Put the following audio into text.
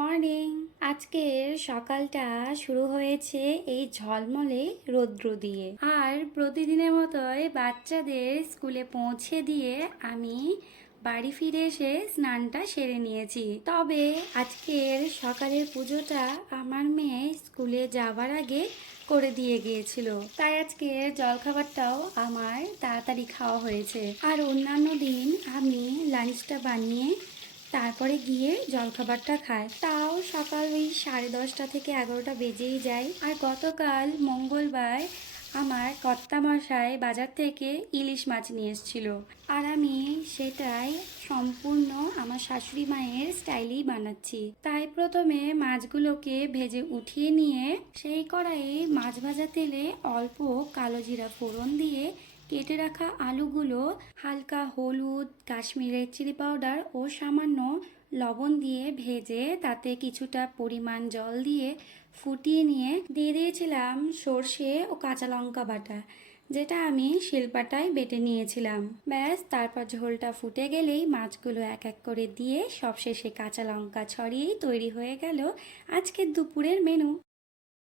Morning. আজকের সকালটা শুরু হয়েছে এই ঝলমলে রৌদ্র দিয়ে। আর প্রতিদিনের মতোই বাচ্চাদের স্কুলে পৌঁছে দিয়ে আমি বাড়ি ফিরে এসে স্নানটা সেরে নিয়েছি। তবে আজকের সকালের পুজোটা আমার মেয়ে স্কুলে যাবার আগে করে দিয়ে গিয়েছিল, তাই আজকে জলখাবারটাও আমার তাড়াতাড়ি খাওয়া হয়েছে। আর অন্যান্য দিন আমি লাঞ্চটা বানিয়ে তারপরে গিয়ে জলখাবারটা খাই, তাও সকাল ওই 10:30 থেকে 11টা বেজেই যায়। আর গতকাল মঙ্গলবার আমার কর্তামশাই বাজার থেকে ইলিশ মাছ নিয়ে এসেছিল, আর আমি সেটাই সম্পূর্ণ আমার শাশুড়ি মায়ের স্টাইলেই বানাচ্ছি। তাই প্রথমে মাছগুলোকে ভেজে উঠিয়ে নিয়ে সেই কড়াইয়ে মাছ ভাজা তেলে অল্প কালো জিরা ফোড়ন দিয়ে কেটে রাখা আলুগুলো হালকা হলুদ, কাশ্মীরের চিলি পাউডার ও সামান্য লবণ দিয়ে ভেজে তাতে কিছুটা পরিমাণ জল দিয়ে ফুটিয়ে নিয়ে দিয়ে দিয়েছিলাম সর্ষে ও কাঁচা লঙ্কা বাটা, যেটা আমি শিলপাটায় বেটে নিয়েছিলাম। ব্যাস, তারপর ঝোলটা ফুটে গেলেই মাছগুলো এক এক করে দিয়ে সবশেষে কাঁচা লঙ্কা ছড়িয়েই তৈরি হয়ে গেল আজকের দুপুরের মেনু।